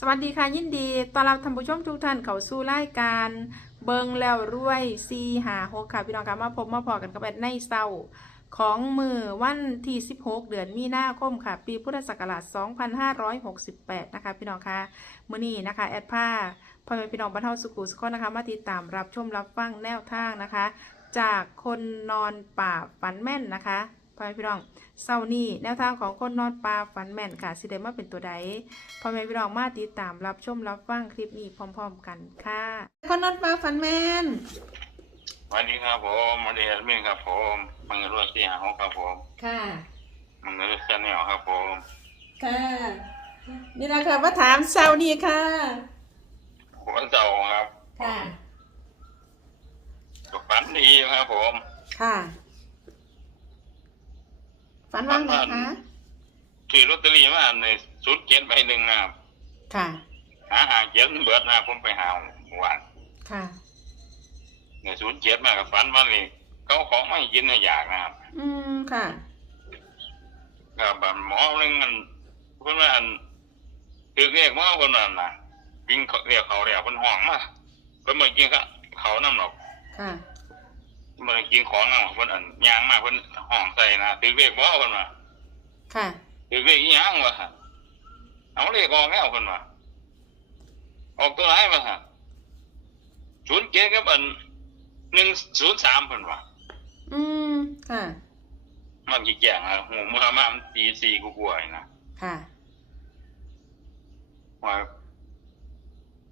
สวัสดีค่ะยินดีตอนรับท่านผู้ชมทุกท่านเข้าสู่รายการเบิงแล้วรวยซีหาหกค่ะพี่น้องค่ะมาพบมาพอกันกับแอดในเศร้าของมือวันที่ 16 เดือนมีนาคมค่ะ ปีพุทธศักราช 2568 นะคะ พี่น้องค่ะมื้อนี้นะคะ แอดผ้าพ่อแม่พี่น้องบรรเทาสุขุสุขนะคะ มาติดตามรับชมรับฟังแนวทางนะคะ จากคนนอนป่าฝันแม่นนะคะ พ่อแม่พี่น้องเศร้านี้แนวทางของคนนอนป่าฝันแม่นค่ะสิได้มาเป็นตัวใดพ่อแม่พี่น้องมาติดตามรับชมรับฟังคลิปนี้พร้อม ๆ กันค่ะ คนนอนปลาฟันแมนสวัสดีครับผมวันนี้แอดมินครับผมมังกรรวยที่หาห้องครับผมค่ะมังกรชาแนลครับผมค่ะนี่นะคะมาถามเซานี่ค่ะหัวเจ้าครับค่ะสุขฝันดีครับผมค่ะ ฝันว่างไหนคะถือลอตเตอรี่มาในชุดเจ็ดใบหนึ่งนะครับค่ะ หาหาเจ็ดเบิดนะครับผมไปหาเมื่อวานค่ะ ในชุดเจ็ดมากับฝันว่านี่เขาของไม่กินให้อยากนะครับอืมค่ะกับบันหมอเรื่องมันเพิ่นว่าอันถือเรียกหว่าคนนั้นนะกินเขาเรียกเขาเรียกคนห้องมาเพิ่นมากินเขาเขาน้ำหนอกค่ะ มันกินของอะเพิ่นอันยางมากเพิ่นห้องใส่นะถือเรียกบ่เพิ่นว่าค่ะถือเรียกอีหยังวะเอาเรียกออกแล้วเพิ่นว่าออกตัวไหนวะฮะศูนย์เจ็ดกับอันหนึ่งศูนย์สามเพิ่นว่าอืมค่ะ มันกี่แก่งอะหูเมื่อมามันตีสี่กูกลัวๆนี่นะค่ะว่า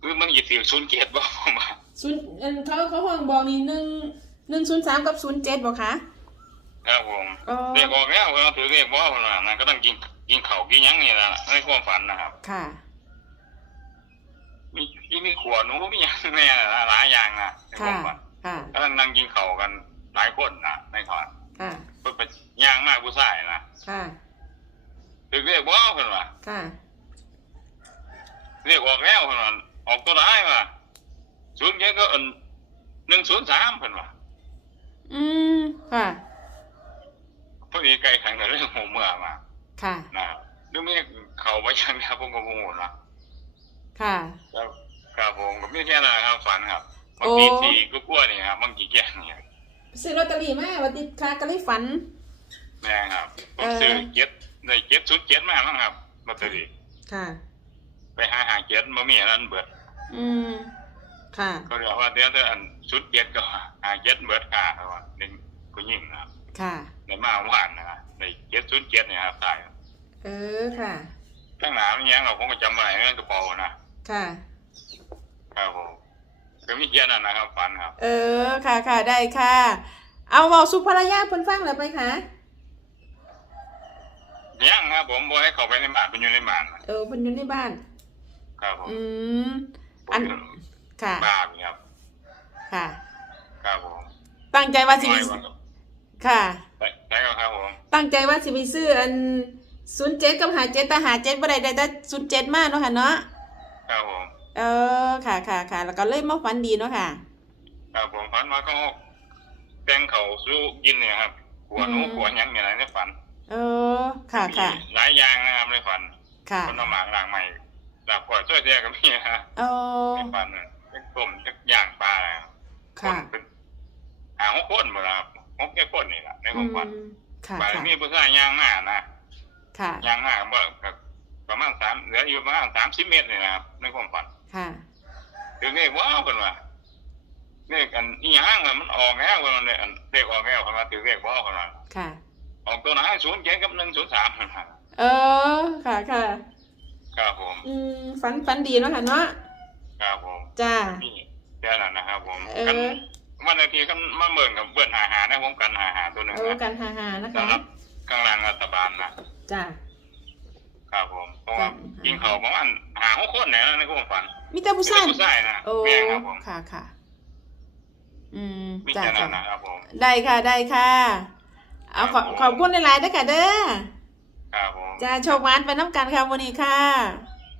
คือมันหยิบถือศูนย์เจ็ดบ่มาศูนย์เอิ่นเขาเขาห้องบอกนี่หนึ่ง หนึ่งศูนย์สามกับศูนย์เจ็ดบอกคะครับผมอ๋อเรียกออกแล้วเพิ่นว่าถือเรียกบ่เพิ่นว่านั่นก็ต้องกินกินข้าวกินหยังนี่ล่ะในความฝันนะครับ ค่ะ มีมีมีขวดหนูมีอย่างแน่นะหลายอย่างนะในคค่ะ วามฝันค่ะกำลังนั่งกินข้าวกันหลายคนนะในขอนค่ะ เพิ่นไปย่างมากผู้ชายนะค่ะถึงเรียกว่าเพิ่นว่าค่ะ เรียกออกแล้วเพิ่นว่าออกตัวร้ายมาศูนย์เจ็ดก็อันหนึ่งศูนย์สามเพิ่นว่า อืมค่ะพอดีไกลขังกับเรื่องหัวเมื่อมาค่ะนะครับดูมีเข้าไปยังครับผมก็บ่ฮู้นะค่ะครับครับผมก็มีแค่นั้นครับฝันครับบางโอ้ทีสี่ก็กลัวนี่ครับบางทีแก่นี่ครับซื้อลอตเตอรี่มาวันที่ค้าก็เลยฝันแม่ครับผเอมอซื้อเจ็ดได้เจ็ดชุดเจ็ดมามั้งครับลอตเตอรี่ค่ะ ไปหาหาเจ็ดบ่มีอันนั้นเบิด อืม ค่ะเขาเรียกว่าเดี๋ยวแต่อันชุดเจ็ดก็หาเจ็ดเบิดค่าเขาว่าเป็นผู้หญิงนะครับค่ะในมาหวานนะครับในเจ็ดชุดเจ็ดเนี่ยครับใช่เออค่ะทั้งหนามันยังเราผมก็จำไม่ได้เรื่องกระเป๋านะค่ะครับผมก็มีเกียรตินั่นนะครับฝันครับ เออค่ะค่ะได้ค่ะ เอาเว้าสุภรรยาเพิ่นฟังแล้วไปค่ะยังครับผมบอกให้เขาไปในบ้านเป็นอยู่ในบ้านนะเออเพิ่นอยู่ในบ้าน ครับผมอืมอัน ค่ะบ้านครับค่ะ ครับผมตั้งใจว่าสิไปไม่ว่าครับค่ะได้ได้ครับผมตั้งใจว่าสิไปซื้ออันศูนย์เจ็ดกับหาเจ็ดแต่หาเจ็ดบ่ได้ได้แต่ศูนย์เจ็ดมาเนาะค่ะเนาะ ครับผมเออ ค่ะค่ะค่ะ แล้วก็เลยมาฝันดีเนาะค่ะ ครับผมฝันว่าเขาแต่งเขาสู้กินเนี่ยครับหัวหนูอืม หัวหยังอย่างไรในฝันเออ ค่ะค่ะ มีหลายอย่างนะครับในฝันค่ะคนเอาหมากหลางใหม่หลับก่อนช่วยแยกกับพี่ฮะเออในฝันน่ะ เป็นต้มจักย่างปลาอะไรครับค่ะ นเป็นหาหกคนหมดแล้วครับหกแค่คนนี่แหละในคอืวามมฝันค่ะบาค่ะ มีผู้ชายย่างหน้านะค่ะ ย่างหน้าบ่กับประมาณสามเหลืออยู่ประมาณสามสิบเมตรนี่นะครับในความฝันค่ะ ถึงเรียกว้าวกันว่าเรียกอันอีหยังอะมันออกแล้วกันว่าเนี่ยอันเรียกออกแล้วกันว่าถึงเรียกว้าวกันว่าค่ะ ออกตัวไหนศูนย์เจ็ดกับหนึ่งศูนย์สามนะเออ ค่ะ ค่ะ ครับผม อืมฝันฝันดีเนาะค่ะเนาะ ครับผมจ้า นี่แค่นั้นนะครับผมเออ กันวันนาทีกันมาเบิ่งกับเบิ่นหาหาได้ผมกันหาหาตัวหนึ่งเออนะกันหาหานะคะสำหรับข้างล่างรัฐบาลนะจ้า ครับผมเพราะว่าครับ ยิงเขาประมาณหาหกคนเนี่ยนะในความฝันมีแต่ผู้ชายมีแต่ผู้ชายนะโอ้แม่ครับผมค่ะค่ะอืมมีจ้าแค่นั้จ้านนะครับผมได้ค่ะได้ค่ะเอาขอครับผมขอบคุณหลายๆด้วยค่ะเด้อครับผมจ้าโชคหวานไปน้ำกันค่ะวันนี้ค่ะ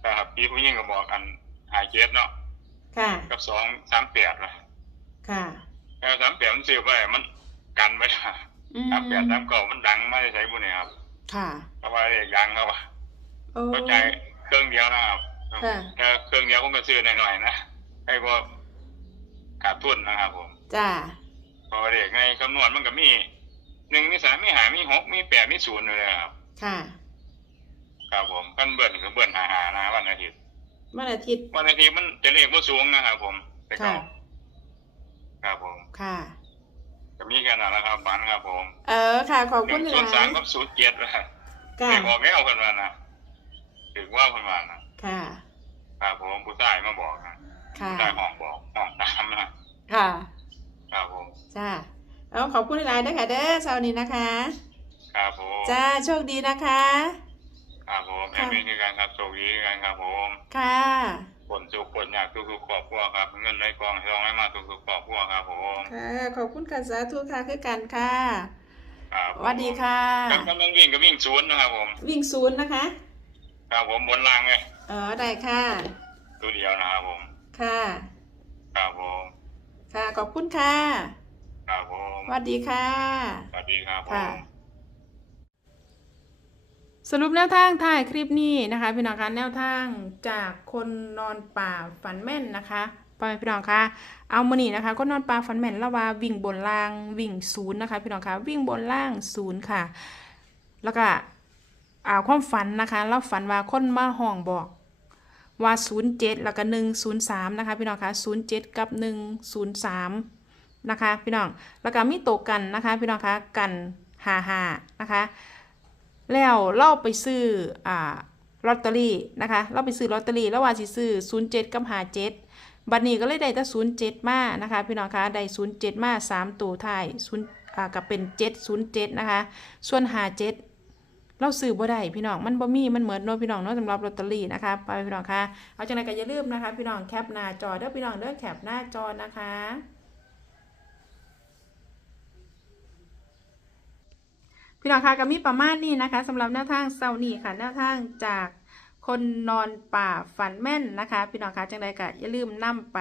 ครับพี่ผู้หญิงก็บอกกัน หายเจ็ดเนาะค่ะ กับสองสามแปดนะค่ะแล้วสามแปดมันซื้อไปมันกันไม่ได้อืมสามแปดสามเก้ามันดังไม่ได้ใช้บุญเนี่ยครับ ค่ะเพราะว่าเรียกยังครับว่าโอ้เข้าใจเครื่องเดียวนะครับคค่ะแค่เครื่องเดียวผมก็ซื้อหน่อยๆนะให้พวกขาดทุนนะครับผมจ้าเพอเด็กในคำนวณมันก็มีหนึ่งมีสามมีหามีหกมีแปดมีศูนย์เลยครับ ค่ะ ครับผมกันเบิ่นคือเบิ่นหาหานะวันอาทิตย์ วันอาทิตย์วันอาทิตย์มันจะเรียกว่าสูงนะครับผมแต่ค่ะก็ครับผม ค่ะจะมีแค่นั้นแหละครับฝันครับผม เออค่ะ ขอบหคุนึ่ณงหศูนย์สาลามยกับศูนย์เจ็ดนะค่ะเด็กออกแล้วคนมานะถึงว่าคนมานะค่ะครับผมผู้ชายมาบอกนะค่ะผู้ชายห้องบอกห้องตามนะค่ะครับผมจ้าเอาขอบคุณหลายๆด้วยค่ะเด้อเช้านี้นะคะ ครับผมจ้าโชคดีนะคะ ครับผมแอมมี่คือการครับโชคดีคือกันครับผมค่ะผลสุขผลอยากทุกๆครอบครัวครับ เงินในกองทองให้มาทุกๆครอบครัวครับผมค่ะขอบคุณค่ะสาธุค่ะคือกันค่ะครับสวัสดีค่ะครับกำลังวิ่งก็วิ่งศูนย์นะครับผม วิ่งศูนย์นะคะครับผมบนรางเลยเออได้ค่ะตัวเดียวนะครับผม ค่ะครับผมค่ะขอบคุณค่ะครับผมสวัสดีค่ะสวัสดีครับผค่ะม สรุปแนวทางถ่ายคลิปนี้นะคะพี่น้องคะแนวทางจากคนนอนป่าฝันแม่นนะคะไปพี่น้องคะเอามานี่นะคะ ก็นอนป่าฝันแม่นละว่าวิ่งบนล่างวิ่งศูนย์นะคะพี่น้องคะวิ่งบนล่างศูนย์ค่ะ แล้วก็อ่าความฝันนะคะเราฝันว่าคนมาห้องบอกว่า 07 แล้วก็ 103 นะคะพี่น้องคะ07 กับ 103 นะคะพี่น้องแล้วก็มีตกกันนะคะพี่น้องคะกัน55นะคะ แล้วเราไปซื้ออ่าลอตเตอรี่นะคะ เราไปซื้อลอตเตอรี่แล้วว่าสิซื้อ07กับ57บัดนี้ก็เลยได้แต่07 มานะคะ พี่น้องคะได้07 มา 3 ตัวท้าย0อ่ากับเป็น 707 นะคะ ส่วน57เราซื้อบ่ได้พี่น้องมันบ่มีมันเหมือนเนาะพี่น้องเนาะสำหรับลอตเตอรี่นะคะไปพี่น้องคะเอาจังไดก็อย่าลืมนะคะ พี่น้องแคปหน้าจอเด้อพี่น้องเด้อแคปหน้าจอนะคะ พี่น้องคะก็มีประมาณนี้นะคะสำหรับแนวทางเซานี่ค่ะแนวทางจากคนนอนป่าฝันแม่นนะคะ พี่น้องคะจังใดก็อย่าลืมนำไป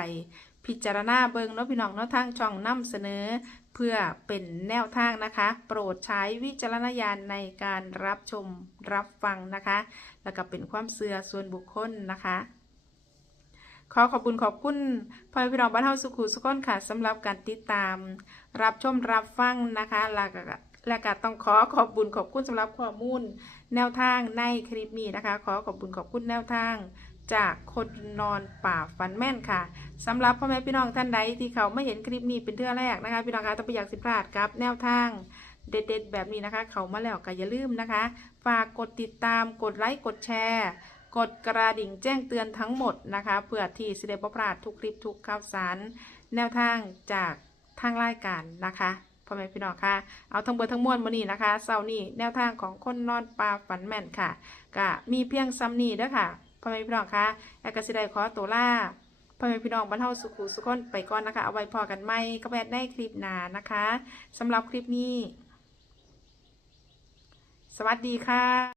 พิจารณาเบิงเนาะพี่น้องเนาะทางช่องนำเสนอ เพื่อเป็นแนวทางนะคะ โปรดใช้วิจารณญาณในการรับชมรับฟังนะคะ แล้วก็เป็นความเสื่อส่วนบุคคลนะคะขอขอบคุณขอบคุณพ่อพี่น้องบ้านเฮาสุขุสุขคนค่ะสำหรับการติดตาม รับชมรับฟังนะคะแล้วก็ และก็ต้องขอขอบคุณขอบคุณสำหรับข้อมูล แนวทางในคลิปนี้นะคะ ขอขอบคุณขอบคุณแนวทาง จากคนนอนป่าฟันแม่นค่ะสำหรับพ่อแม่พี่น้องท่านใดที่เขาไม่เห็นคลิปนี้เป็นเทื่อแรกนะคะ พี่น้องคะต้องไปอยากสิพลาดครับ แนวทางเด็ดๆ แบบนี้นะคะ เขามาแล้วก็อย่าลืมนะคะ ฝากกดติดตามกดไลค์กดแชร์กดกระดิ่งแจ้งเตือนทั้งหมดนะคะเพื่อที่สิได้บ่พลาดทุกคลิปทุกข่าวสาร แนวทางจากทางรายการนะคะ พ่อแม่พี่น้องค่ะ เอาทั้งเบอร์ทั้งมวลมานี่นะคะเสาร์นี้แนวทางของคนนอนปลาฝันแม่นค่ะก็มีเพียงซ้ำนี้เด้อค่ะพ่อแม่พี่น้องค่ะแอกาสิได้ขอตัวล่าพ่อแม่พี่น้องบรรเทาสุขุสุขคนไปก่อนนะคะ เอาไว้พอกันไหมก็แบดในคลิปหนานะคะสำหรับคลิปนี้ สวัสดีค่ะ